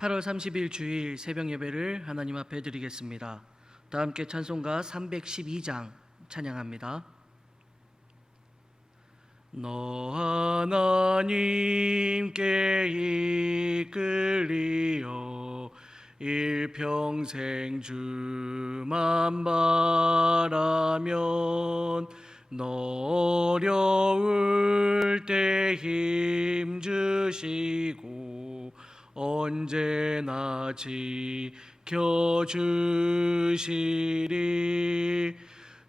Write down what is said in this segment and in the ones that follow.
8월 30일 주일 새벽 예배를 하나님 앞에 드리겠습니다. 다 함께 찬송가 312장 찬양합니다. 너 하나님께 이끌리어 일평생 주만 바라면 너 어려울 때 힘주시고 언제나 지켜주시리.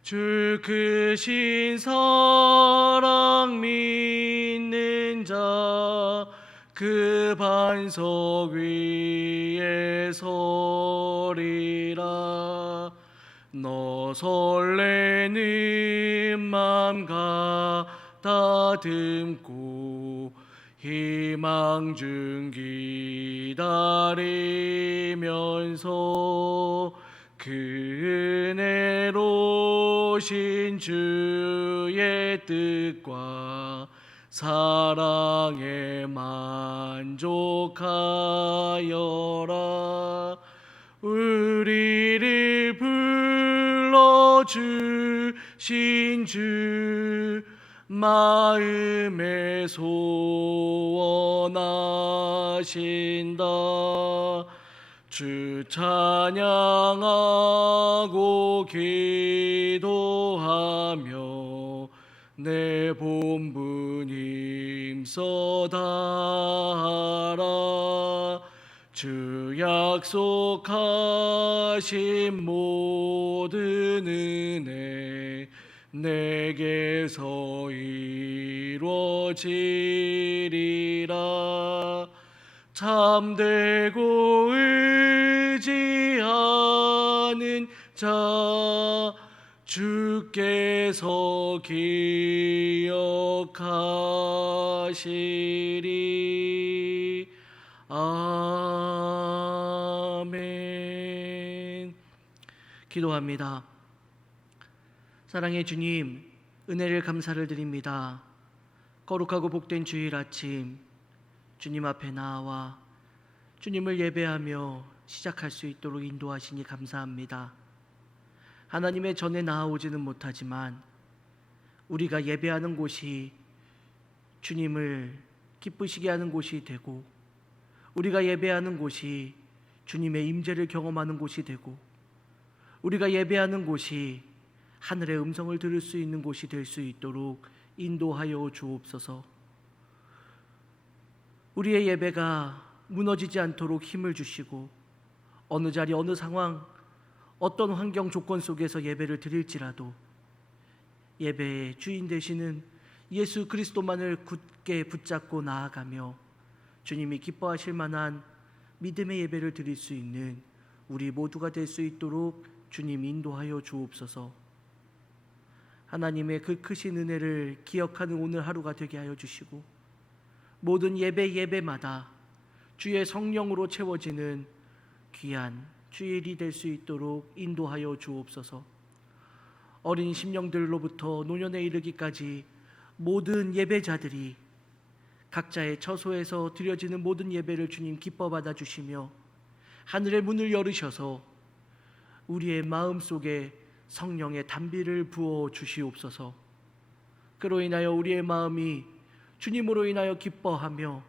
주 크신 사랑 믿는 자 그 반석 위에 서리라. 너 설레는 맘 가다듬고 희망 중 기다리면서 그 은혜로신 주의 뜻과 사랑에 만족하여라. 우리를 불러주신 주 마음에 소원하신다. 주 찬양하고 기도하며 내 본분 힘써 다하라. 주 약속하신 모든 은혜 내게서 이루어지리라. 참되고 의지하는 자 주께서 기억하시리. 아멘. 기도합니다. 사랑의 주님, 은혜를 감사를 드립니다. 거룩하고 복된 주일 아침 주님 앞에 나와 주님을 예배하며 시작할 수 있도록 인도하시니 감사합니다. 하나님의 전에 나아오지는 못하지만 우리가 예배하는 곳이 주님을 기쁘시게 하는 곳이 되고, 우리가 예배하는 곳이 주님의 임재를 경험하는 곳이 되고, 우리가 예배하는 곳이 하늘의 음성을 들을 수 있는 곳이 될 수 있도록 인도하여 주옵소서. 우리의 예배가 무너지지 않도록 힘을 주시고, 어느 자리 어느 상황 어떤 환경 조건 속에서 예배를 드릴지라도 예배의 주인 되시는 예수 그리스도만을 굳게 붙잡고 나아가며 주님이 기뻐하실 만한 믿음의 예배를 드릴 수 있는 우리 모두가 될 수 있도록 주님 인도하여 주옵소서. 하나님의 그 크신 은혜를 기억하는 오늘 하루가 되게 하여 주시고, 모든 예배마다 주의 성령으로 채워지는 귀한 주일이 될 수 있도록 인도하여 주옵소서. 어린 심령들로부터 노년에 이르기까지 모든 예배자들이 각자의 처소에서 드려지는 모든 예배를 주님 기뻐 받아 주시며 하늘의 문을 열으셔서 우리의 마음속에 성령의 단비를 부어 주시옵소서. 그로 인하여 우리의 마음이 주님으로 인하여 기뻐하며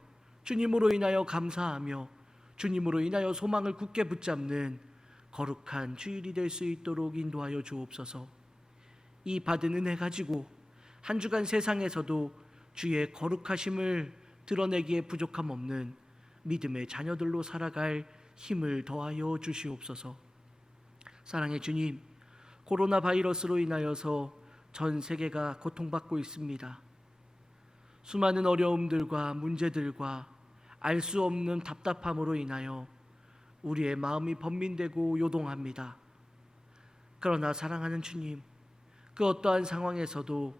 주님으로 인하여 감사하며 주님으로 인하여 소망을 굳게 붙잡는 거룩한 주일이 될 수 있도록 인도하여 주옵소서. 이 받은 은혜 가지고 한 주간 세상에서도 주의 거룩하심을 드러내기에 부족함 없는 믿음의 자녀들로 살아갈 힘을 더하여 주시옵소서. 사랑의 주님, 코로나 바이러스로 인하여서 전 세계가 고통받고 있습니다. 수많은 어려움들과 문제들과 알 수 없는 답답함으로 인하여 우리의 마음이 번민되고 요동합니다. 그러나 사랑하는 주님, 그 어떠한 상황에서도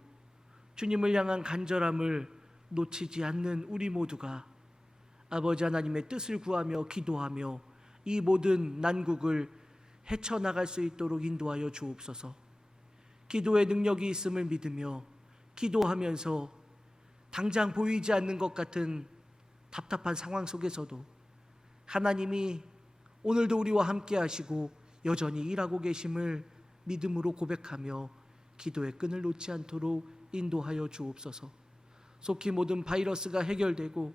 주님을 향한 간절함을 놓치지 않는 우리 모두가 아버지 하나님의 뜻을 구하며 기도하며 이 모든 난국을 헤쳐나갈 수 있도록 인도하여 주옵소서. 기도의 능력이 있음을 믿으며 기도하면서 당장 보이지 않는 것 같은 답답한 상황 속에서도 하나님이 오늘도 우리와 함께 하시고 여전히 일하고 계심을 믿음으로 고백하며 기도의 끈을 놓지 않도록 인도하여 주옵소서. 속히 모든 바이러스가 해결되고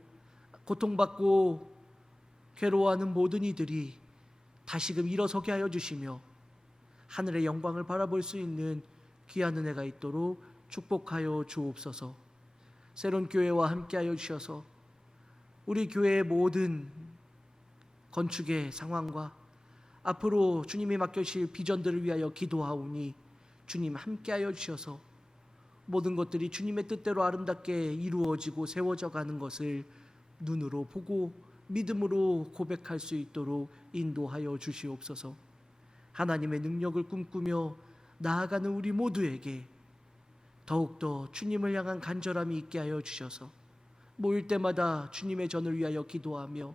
고통받고 괴로워하는 모든 이들이 다시금 일어서게 하여 주시며 하늘의 영광을 바라볼 수 있는 귀한 은혜가 있도록 축복하여 주옵소서. 새로운 교회와 함께하여 주셔서 우리 교회의 모든 건축의 상황과 앞으로 주님이 맡겨주실 비전들을 위하여 기도하오니 주님 함께하여 주셔서 모든 것들이 주님의 뜻대로 아름답게 이루어지고 세워져 가는 것을 눈으로 보고 믿음으로 고백할 수 있도록 인도하여 주시옵소서. 하나님의 능력을 꿈꾸며 나아가는 우리 모두에게 더욱더 주님을 향한 간절함이 있게 하여 주셔서 모일 때마다 주님의 전을 위하여 기도하며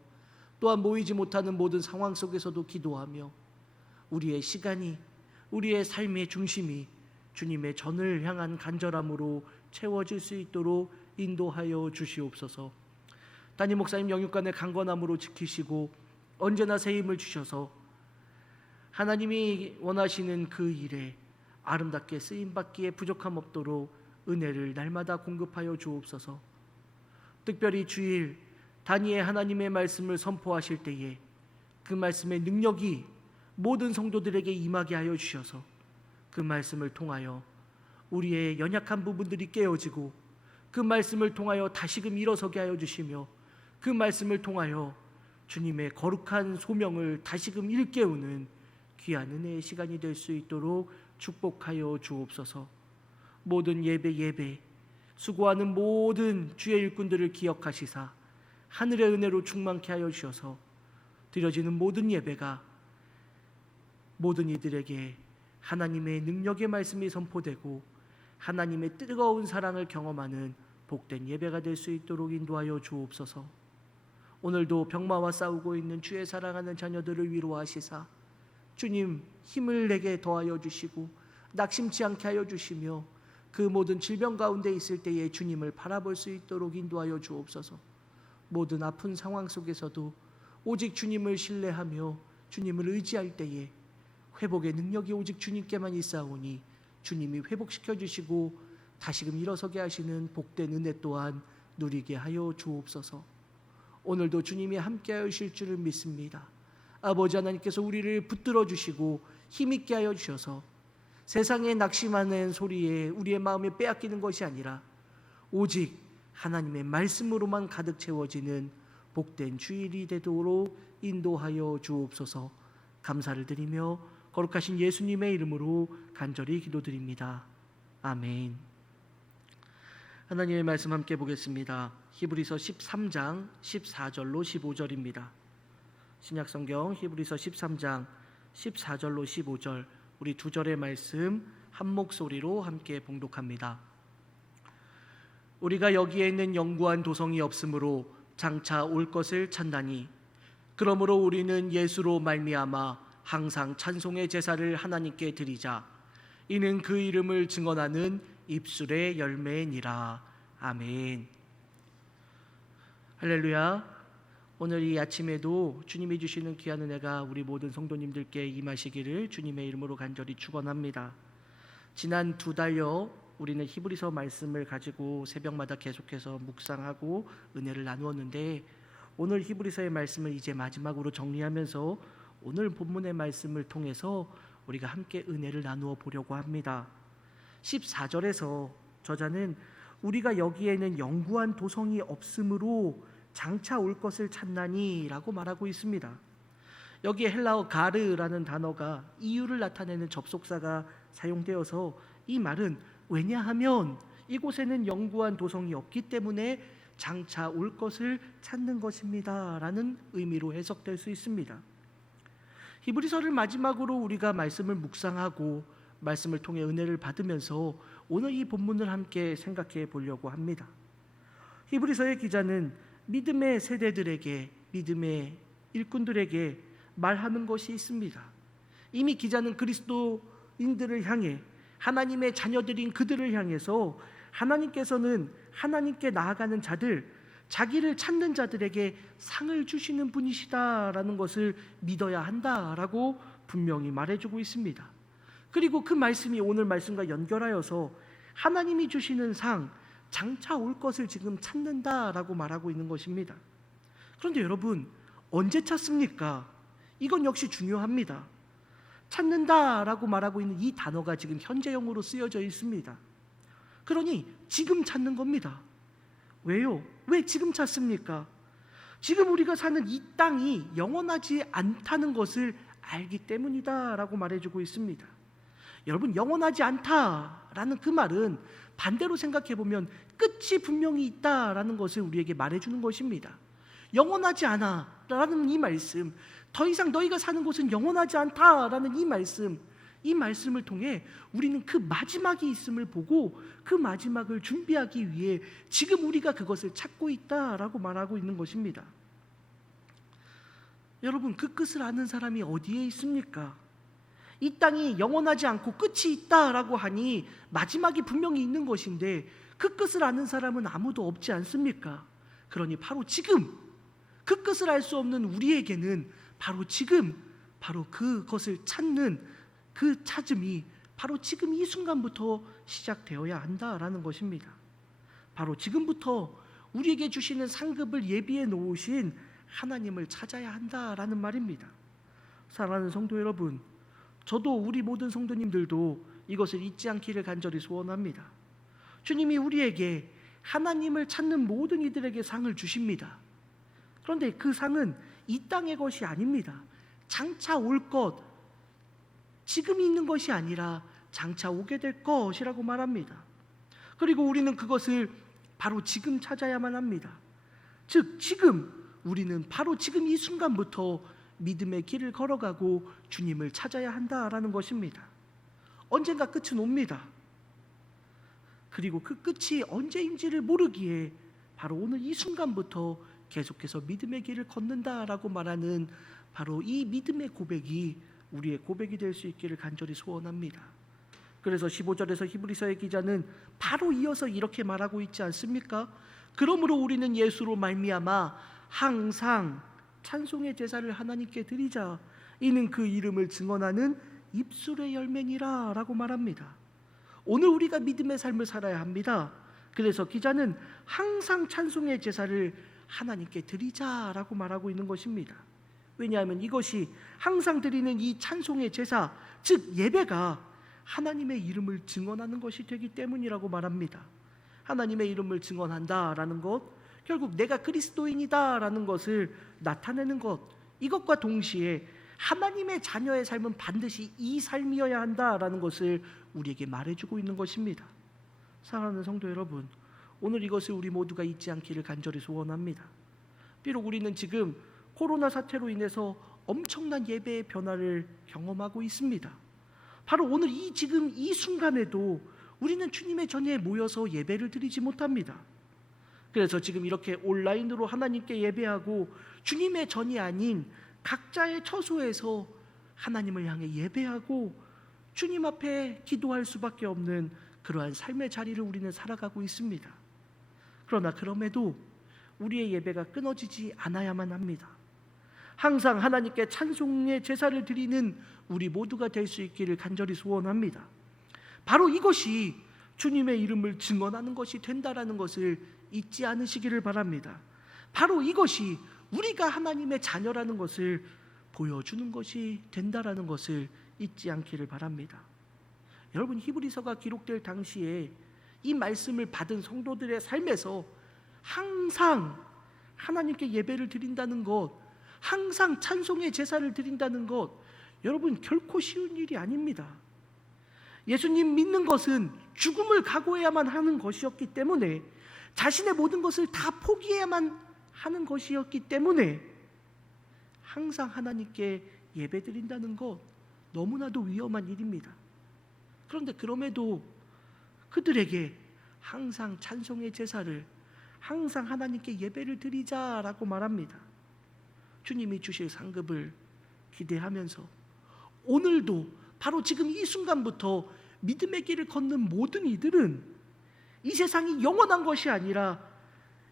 또한 모이지 못하는 모든 상황 속에서도 기도하며 우리의 시간이 우리의 삶의 중심이 주님의 전을 향한 간절함으로 채워질 수 있도록 인도하여 주시옵소서. 담임 목사님 영육간의 강건함으로 지키시고 언제나 새 힘을 주셔서 하나님이 원하시는 그 일에 아름답게 쓰임받기에 부족함 없도록 은혜를 날마다 공급하여 주옵소서. 특별히 주일 단위의 하나님의 말씀을 선포하실 때에 그 말씀의 능력이 모든 성도들에게 임하게 하여 주셔서 그 말씀을 통하여 우리의 연약한 부분들이 깨어지고 그 말씀을 통하여 다시금 일어서게 하여 주시며 그 말씀을 통하여 주님의 거룩한 소명을 다시금 일깨우는 귀한 은혜의 시간이 될 수 있도록 축복하여 주옵소서. 모든 예배 수고하는 모든 주의 일꾼들을 기억하시사 하늘의 은혜로 충만케 하여 주셔서 드려지는 모든 예배가 모든 이들에게 하나님의 능력의 말씀이 선포되고 하나님의 뜨거운 사랑을 경험하는 복된 예배가 될 수 있도록 인도하여 주옵소서. 오늘도 병마와 싸우고 있는 주의 사랑하는 자녀들을 위로하시사 주님 힘을 내게 더하여 주시고 낙심치 않게 하여 주시며 그 모든 질병 가운데 있을 때에 주님을 바라볼 수 있도록 인도하여 주옵소서. 모든 아픈 상황 속에서도 오직 주님을 신뢰하며 주님을 의지할 때에 회복의 능력이 오직 주님께만 있사오니 주님이 회복시켜 주시고 다시금 일어서게 하시는 복된 은혜 또한 누리게 하여 주옵소서. 오늘도 주님이 함께하여 주실 줄을 믿습니다. 아버지 하나님께서 우리를 붙들어 주시고 힘있게 하여 주셔서 세상에 낙심하는 소리에 우리의 마음이 빼앗기는 것이 아니라 오직 하나님의 말씀으로만 가득 채워지는 복된 주일이 되도록 인도하여 주옵소서. 감사를 드리며 거룩하신 예수님의 이름으로 간절히 기도드립니다. 아멘. 하나님의 말씀 함께 보겠습니다. 히브리서 13장 14절로 15절입니다. 신약성경 히브리서 13장 14절로 15절 우리 두 절의 말씀 한 목소리로 함께 봉독합니다. 우리가 여기에 있는 영구한 도성이 없으므로 장차 올 것을 찾나니 그러므로 우리는 예수로 말미암아 항상 찬송의 제사를 하나님께 드리자. 이는 그 이름을 증언하는 입술의 열매니라. 아멘. 할렐루야. 오늘 이 아침에도 주님이 주시는 귀한 은혜가 우리 모든 성도님들께 임하시기를 주님의 이름으로 간절히 축원합니다. 지난 두 달여 우리는 히브리서 말씀을 가지고 새벽마다 계속해서 묵상하고 은혜를 나누었는데 오늘 히브리서의 말씀을 이제 마지막으로 정리하면서 오늘 본문의 말씀을 통해서 우리가 함께 은혜를 나누어 보려고 합니다. 14절에서 저자는 우리가 여기에는 영구한 도성이 없으므로 장차 올 것을 찾나니 라고 말하고 있습니다. 여기에 헬라어 가르라는 단어가 이유를 나타내는 접속사가 사용되어서 이 말은 왜냐하면 이곳에는 영구한 도성이 없기 때문에 장차 올 것을 찾는 것입니다 라는 의미로 해석될 수 있습니다. 히브리서를 마지막으로 우리가 말씀을 묵상하고 말씀을 통해 은혜를 받으면서 오늘 이 본문을 함께 생각해 보려고 합니다. 히브리서의 기자는 믿음의 세대들에게, 믿음의 일꾼들에게 말하는 것이 있습니다. 이미 기자는 그리스도인들을 향해, 하나님의 자녀들인 그들을 향해서 하나님께서는 하나님께 나아가는 자들, 자기를 찾는 자들에게 상을 주시는 분이시다라는 것을 믿어야 한다라고 분명히 말해주고 있습니다. 그리고 그 말씀이 오늘 말씀과 연결하여서 하나님이 주시는 상, 장차 올 것을 지금 찾는다라고 말하고 있는 것입니다. 그런데 여러분, 언제 찾습니까? 이건 역시 중요합니다. 찾는다라고 말하고 있는 이 단어가 지금 현재형으로 쓰여져 있습니다. 그러니 지금 찾는 겁니다. 왜요? 왜 지금 찾습니까? 지금 우리가 사는 이 땅이 영원하지 않다는 것을 알기 때문이다라고 말해주고 있습니다. 여러분, 영원하지 않다라는 그 말은 반대로 생각해보면 끝이 분명히 있다라는 것을 우리에게 말해주는 것입니다. 영원하지 않아라는 이 말씀, 더 이상 너희가 사는 곳은 영원하지 않다라는 이 말씀을 통해 우리는 그 마지막이 있음을 보고 그 마지막을 준비하기 위해 지금 우리가 그것을 찾고 있다라고 말하고 있는 것입니다. 여러분, 그 끝을 아는 사람이 어디에 있습니까? 이 땅이 영원하지 않고 끝이 있다라고 하니 마지막이 분명히 있는 것인데 그 끝을 아는 사람은 아무도 없지 않습니까? 그러니 바로 지금 그 끝을 알 수 없는 우리에게는 바로 지금 바로 그것을 찾는 그 찾음이 바로 지금 이 순간부터 시작되어야 한다라는 것입니다. 바로 지금부터 우리에게 주시는 상급을 예비해 놓으신 하나님을 찾아야 한다라는 말입니다. 사랑하는 성도 여러분, 저도 우리 모든 성도님들도 이것을 잊지 않기를 간절히 소원합니다. 주님이 우리에게 하나님을 찾는 모든 이들에게 상을 주십니다. 그런데 그 상은 이 땅의 것이 아닙니다. 장차 올 것, 지금 있는 것이 아니라 장차 오게 될 것이라고 말합니다. 그리고 우리는 그것을 바로 지금 찾아야만 합니다. 즉 지금 우리는 바로 지금 이 순간부터 믿음의 길을 걸어가고 주님을 찾아야 한다라는 것입니다. 언젠가 끝은 옵니다. 그리고 그 끝이 언제인지를 모르기에 바로 오늘 이 순간부터 계속해서 믿음의 길을 걷는다라고 말하는 바로 이 믿음의 고백이 우리의 고백이 될 수 있기를 간절히 소원합니다. 그래서 15절에서 히브리서의 기자는 바로 이어서 이렇게 말하고 있지 않습니까? 그러므로 우리는 예수로 말미암아 항상 찬송의 제사를 하나님께 드리자. 이는 그 이름을 증언하는 입술의 열매니라 라고 말합니다. 오늘 우리가 믿음의 삶을 살아야 합니다. 그래서 기자는 항상 찬송의 제사를 하나님께 드리자라고 말하고 있는 것입니다. 왜냐하면 이것이 항상 드리는 이 찬송의 제사, 즉 예배가 하나님의 이름을 증언하는 것이 되기 때문이라고 말합니다. 하나님의 이름을 증언한다라는 것, 결국 내가 그리스도인이다라는 것을 나타내는 것, 이것과 동시에 하나님의 자녀의 삶은 반드시 이 삶이어야 한다라는 것을 우리에게 말해주고 있는 것입니다. 사랑하는 성도 여러분, 오늘 이것을 우리 모두가 잊지 않기를 간절히 소원합니다. 비록 우리는 지금 코로나 사태로 인해서 엄청난 예배의 변화를 경험하고 있습니다. 바로 오늘 지금 이 순간에도 우리는 주님의 전에 모여서 예배를 드리지 못합니다. 그래서 지금 이렇게 온라인으로 하나님께 예배하고 주님의 전이 아닌 각자의 처소에서 하나님을 향해 예배하고 주님 앞에 기도할 수밖에 없는 그러한 삶의 자리를 우리는 살아가고 있습니다. 그러나 그럼에도 우리의 예배가 끊어지지 않아야만 합니다. 항상 하나님께 찬송의 제사를 드리는 우리 모두가 될 수 있기를 간절히 소원합니다. 바로 이것이 주님의 이름을 증언하는 것이 된다라는 것을 잊지 않으시기를 바랍니다. 바로 이것이 우리가 하나님의 자녀라는 것을 보여주는 것이 된다라는 것을 잊지 않기를 바랍니다. 여러분, 히브리서가 기록될 당시에 이 말씀을 받은 성도들의 삶에서 항상 하나님께 예배를 드린다는 것, 항상 찬송의 제사를 드린다는 것, 여러분 결코 쉬운 일이 아닙니다. 예수님 믿는 것은 죽음을 각오해야만 하는 것이었기 때문에, 자신의 모든 것을 다 포기해야만 하는 것이었기 때문에 항상 하나님께 예배드린다는 것 너무나도 위험한 일입니다. 그런데 그럼에도 그들에게 항상 찬송의 제사를, 항상 하나님께 예배를 드리자라고 말합니다. 주님이 주실 상급을 기대하면서 오늘도 바로 지금 이 순간부터 믿음의 길을 걷는 모든 이들은 이 세상이 영원한 것이 아니라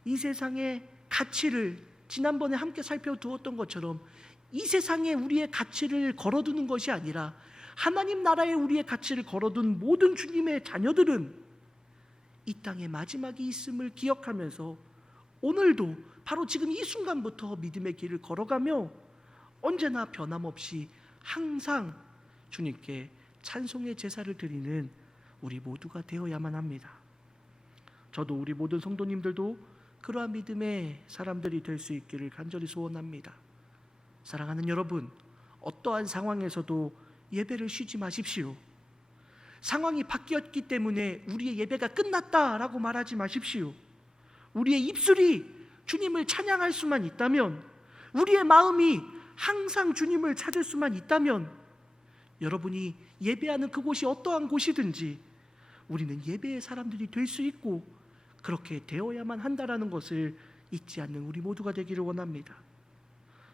이 세상의 가치를 지난번에 함께 살펴두었던 것처럼 이 세상에 우리의 가치를 걸어두는 것이 아니라 하나님 나라에 우리의 가치를 걸어둔 모든 주님의 자녀들은 이 땅에 마지막이 있음을 기억하면서 오늘도 바로 지금 이 순간부터 믿음의 길을 걸어가며 언제나 변함없이 항상 주님께 찬송의 제사를 드리는 우리 모두가 되어야만 합니다. 저도 우리 모든 성도님들도 그러한 믿음의 사람들이 될 수 있기를 간절히 소원합니다. 사랑하는 여러분, 어떠한 상황에서도 예배를 쉬지 마십시오. 상황이 바뀌었기 때문에 우리의 예배가 끝났다라고 말하지 마십시오. 우리의 입술이 주님을 찬양할 수만 있다면, 우리의 마음이 항상 주님을 찾을 수만 있다면, 여러분이 예배하는 그곳이 어떠한 곳이든지 우리는 예배의 사람들이 될 수 있고 그렇게 되어야만 한다라는 것을 잊지 않는 우리 모두가 되기를 원합니다.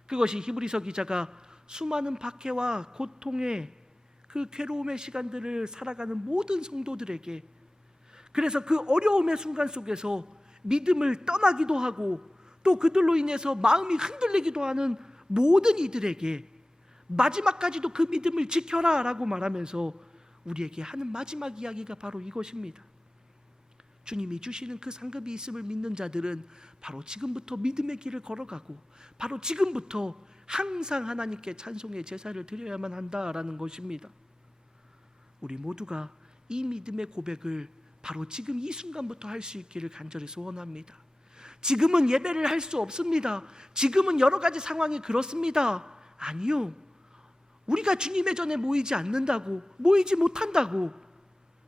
그것이 히브리서 기자가 수많은 박해와 고통의 그 괴로움의 시간들을 살아가는 모든 성도들에게, 그래서 그 어려움의 순간 속에서 믿음을 떠나기도 하고 또 그들로 인해서 마음이 흔들리기도 하는 모든 이들에게 마지막까지도 그 믿음을 지켜라 라고 말하면서 우리에게 하는 마지막 이야기가 바로 이것입니다. 주님이 주시는 그 상급이 있음을 믿는 자들은 바로 지금부터 믿음의 길을 걸어가고 바로 지금부터 항상 하나님께 찬송의 제사를 드려야만 한다라는 것입니다. 우리 모두가 이 믿음의 고백을 바로 지금 이 순간부터 할 수 있기를 간절히 소원합니다. 지금은 예배를 할 수 없습니다. 지금은 여러 가지 상황이 그렇습니다. 아니요. 우리가 주님의 전에 모이지 않는다고, 모이지 못한다고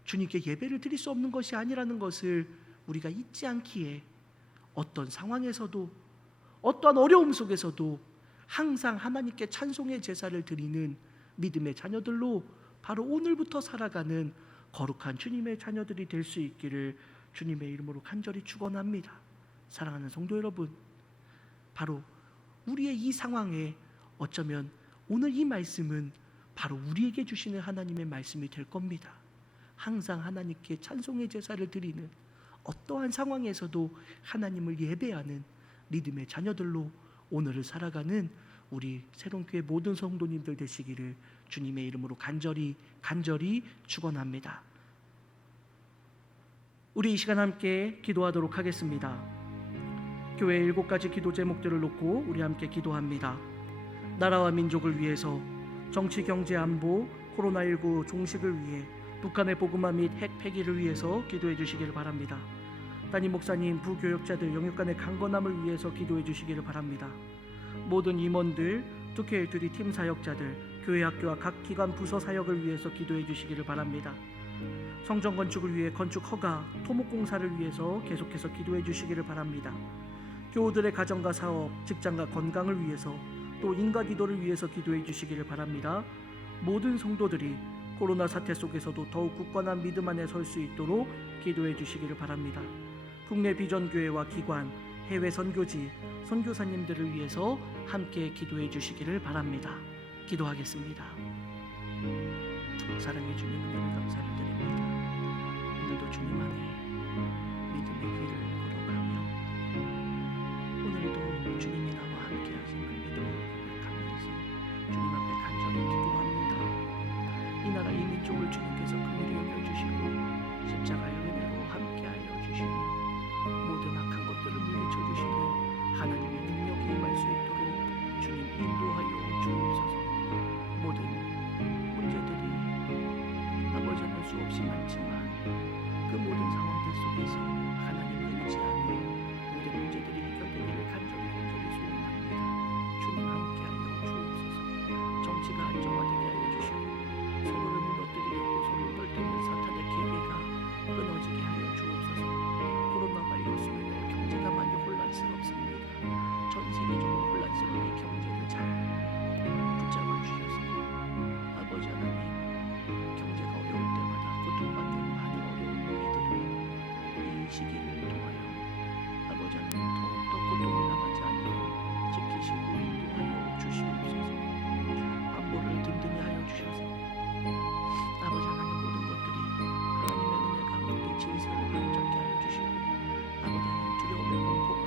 주님께 예배를 드릴 수 없는 것이 아니라는 것을 우리가 잊지 않기에 어떤 상황에서도 어떠한 어려움 속에서도 항상 하나님께 찬송의 제사를 드리는 믿음의 자녀들로 바로 오늘부터 살아가는 거룩한 주님의 자녀들이 될 수 있기를 주님의 이름으로 간절히 축원합니다. 사랑하는 성도 여러분, 바로 우리의 이 상황에 어쩌면 오늘 이 말씀은 바로 우리에게 주시는 하나님의 말씀이 될 겁니다. 항상 하나님께 찬송의 제사를 드리는, 어떠한 상황에서도 하나님을 예배하는 믿음의 자녀들로 오늘을 살아가는 우리 새롬교회 모든 성도님들 되시기를 주님의 이름으로 간절히 축원합니다. 우리 이 시간 함께 기도하도록 하겠습니다. 교회의 7가지 기도 제목들을 놓고 우리 함께 기도합니다. 나라와 민족을 위해서, 정치, 경제, 안보, 코로나19 종식을 위해, 북한의 복음화 및 핵 폐기를 위해서 기도해 주시기를 바랍니다. 담임 목사님, 부교역자들, 영육간의 강건함을 위해서 기도해 주시기를 바랍니다. 모든 임원들, 특회 주리 팀 사역자들, 교회 학교와 각 기관 부서 사역을 위해서 기도해 주시기를 바랍니다. 성전 건축을 위해 건축 허가, 토목공사를 위해서 계속해서 기도해 주시기를 바랍니다. 교우들의 가정과 사업, 직장과 건강을 위해서, 또 인과 기도를 위해서 기도해 주시기를 바랍니다. 모든 성도들이 코로나 사태 속에서도 더욱 굳건한 믿음 안에 설 수 있도록 기도해 주시기를 바랍니다. 국내 비전교회와 기관, 해외 선교지, 선교사님들을 위해서 함께 기도해 주시기를 바랍니다. 기도하겠습니다. 사랑의 주님, 은혜를 감사를 드립니다. 오늘도 주님 안에 믿음의 길을 걸어가며 오늘도 주님이 나와 함께 하심을 믿음으로 고백하면서 주님 앞에 간절히 기도합니다. 이 나라 이 민족을 주님께서 긍휼히 여겨주시고 십자가의 은혜로 함께하여 주시며 모든 악한 것들을 물리쳐 주시는 하나님의 능력이 임할 수 있도록 주님 인도하여 주옵소서. 모든 문제들이 아버지 할 수 없이 많지만 그 모든 상황들 속에서 하나님을 의지하며 모든 문제들이 해결되기를 간절히 소원합니다. 주님 함께하여 주옵소서. 정치가 안정화되게 하여 주시고 서로를 무너뜨리려고 서로 떨뜨는 사탄의 계계가 끊어지게 하여 주옵소서. 코로나 바이러스로 인해 경제가 많이 혼란스럽습니다. 전 세계적으로 혼란스러운 이 경제를 잘 붙잡아 주셔서 아버지 하나님, 경제가 어려울 때마다 고통받는 많은 어려운 우리들을 이 시기를 통하여 아버지 하나님 더욱더 고통을 당하지 않도록 지키시고 인도하여 주시옵소서. 안보를 든든히 하여 주셔서 아버지 하나님 모든 것들이 하나님의 은혜 가운데 질서를 온전케 하여 주시고 아버지 하나님 두려움의 공포가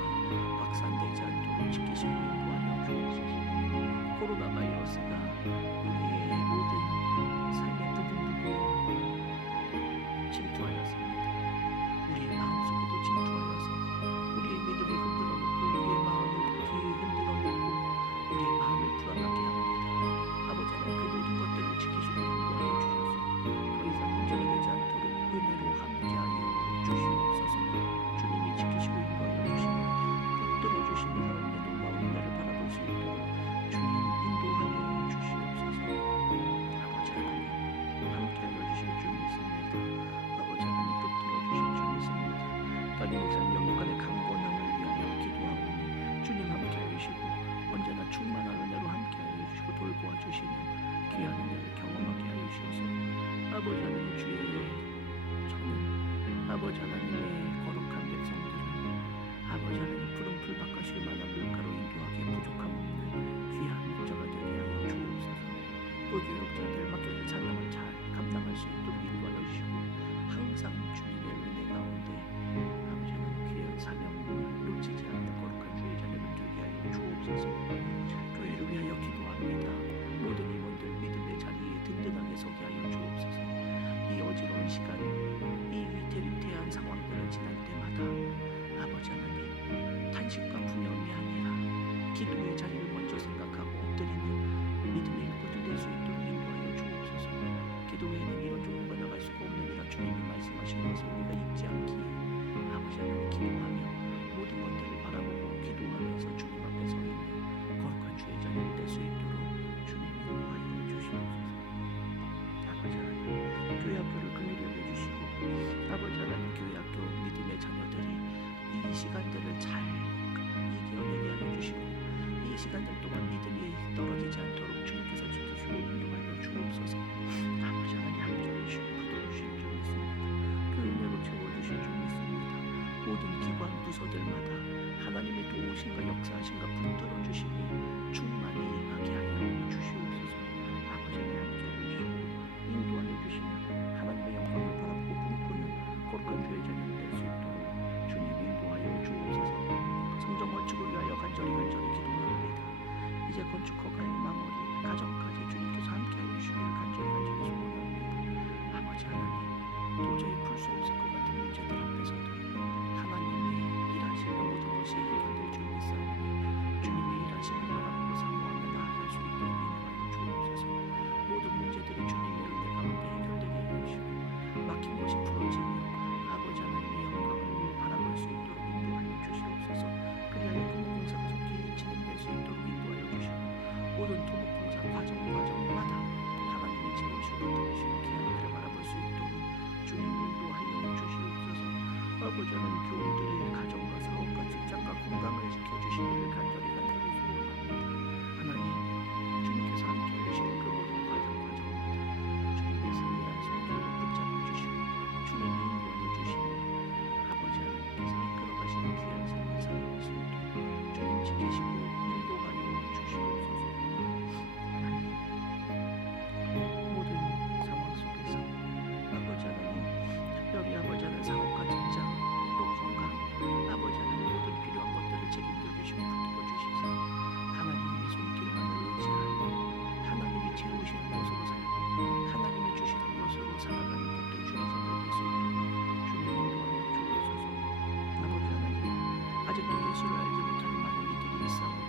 도와주시는 귀한 은혜를 경험하게 하여 주셔서 아버지 하나님 주의 저는 아버지 하나님의 거룩한 백성들을 아버지 하나님 푸른 풀 바깥이 만한 물가로 인도하기에 부족함 없는 귀한 목자가 되게 하여 주옵소서. 또 교역자들 맡겨진 사명을 잘 감당할 수 있도록 인도하여 주시고 항상 주님의 은혜 가운데 아버지 하나님 귀한 사명을 놓치지 않는 거룩한 주의 자녀들 되게 하여 주옵소서. 교회를 위하여 기도합니다. 모든 임원들 믿음의 자리에 든든하게 서게 하여 주옵소서. 이 어지러운 시간, 이 위태위태한 상황들을 지날 때마다 아버지 하나님 탄식과 분염이 아니라 기도의 자리를 먼저 생각하고 엎드리는 믿음의 일꾼들 될 수 있도록 인도하여 주옵소서. 기도 외에는 이런 좋은 거 나갈 수가 없느니라 주님이 말씀하신 것을 우리가 잊지 않기에 아버지 하나님 기도하며 모든 것들을 바라보고 기도하면서 주님 앞에 서 있는 거룩한 주의 자녀를 될 수 있도록 주님이 인도하여 주시옵소서. 아버지 하나님 교회 학교를 긍휼히 여겨주시고 아버지 하나님 교회 학교 믿음의 자녀들이 이 시간들을 잘 이겨내게 하여 주시고 이 시간들 동안 믿음이 떨어지지 않도록 주님께서 지켜주시고 인도하여 주옵소서. 아버지 하나님 함께하여 주시고 붙들어주실 줄 믿습니다. 그 은혜로 채워주실 줄 믿습니다. 모든 기관 부서들마다 하나님의 도우심과 역사하심과 붙들어주심이 충만히 임하게 하여 주시옵소서. 아버지 하나님 함께하여 주시고 인도하여 주시면 하나님의 영광을 바라보고 꿈꾸는 거룩한 주의 자녀를 될 수 있도록 주님 인도하여 주옵소서. 성전 건축을 위하여 간절히 기도합니다. 이제 건축 허가의 마무리 가정까지 주님께서 함께하여 주시기를 간절히 소원합니다. 아버지 하나님 도저히 풀 수 없을 것 같은 문제들 앞에서도 하나님이 일하시는 모든 것이 해결될 줄 믿사오니 주님의 일하심을 바라보고 사모하며 나아갈 수 있도록 인도하여 주옵소서. 모든 문제들이 주님의 은혜 가운데 해결되게 해주시고 막힌 것이 풀어지며 아버지 하나님의 영광을 바라볼 수 있도록 인도하여 주시옵소서. 그리하여 토목공사가 속히 진행될 수 있도록 인도하여 주시고 모든 토목공사 과정마다 하나님이 채워주시고 들으시고 귀한 은혜를 바라볼 수 있도록 주님 인도하여 주시옵소서. 아버지 하나님 교우들의 가정과 사업과 직장과 건강을 지켜주시기를 간절히 소원합니다. 하나님 주님께서 함께해 주시는 그 모든 과정마다 주님의 승리한 손길을 붙잡아 주시고 주님이 인도하여 주시며 아버지 하나님께서 이끌어가시는 귀한 삶을 살아갈 수 있도록 주님 지키시고 인도하여 주시옵소서. 하나님 모든 상황 속에서 아버지 하나님 특별히 아버지 하나님 사업과 직장 또 건강 아버지 하나님 모든 필요한 것들을 책임져 주시고 붙들어 주시사 하나님의 손길만을 의지하여 하나님이 채우시는 것으로 살고 하나님이 주시는 것으로 살아가는 복된 주의 자녀 될 수 있도록 주님 인도하여 주옵소서. 아버지 하나님 아직도 예수를 알지 못하는 많은 이들이 있사오니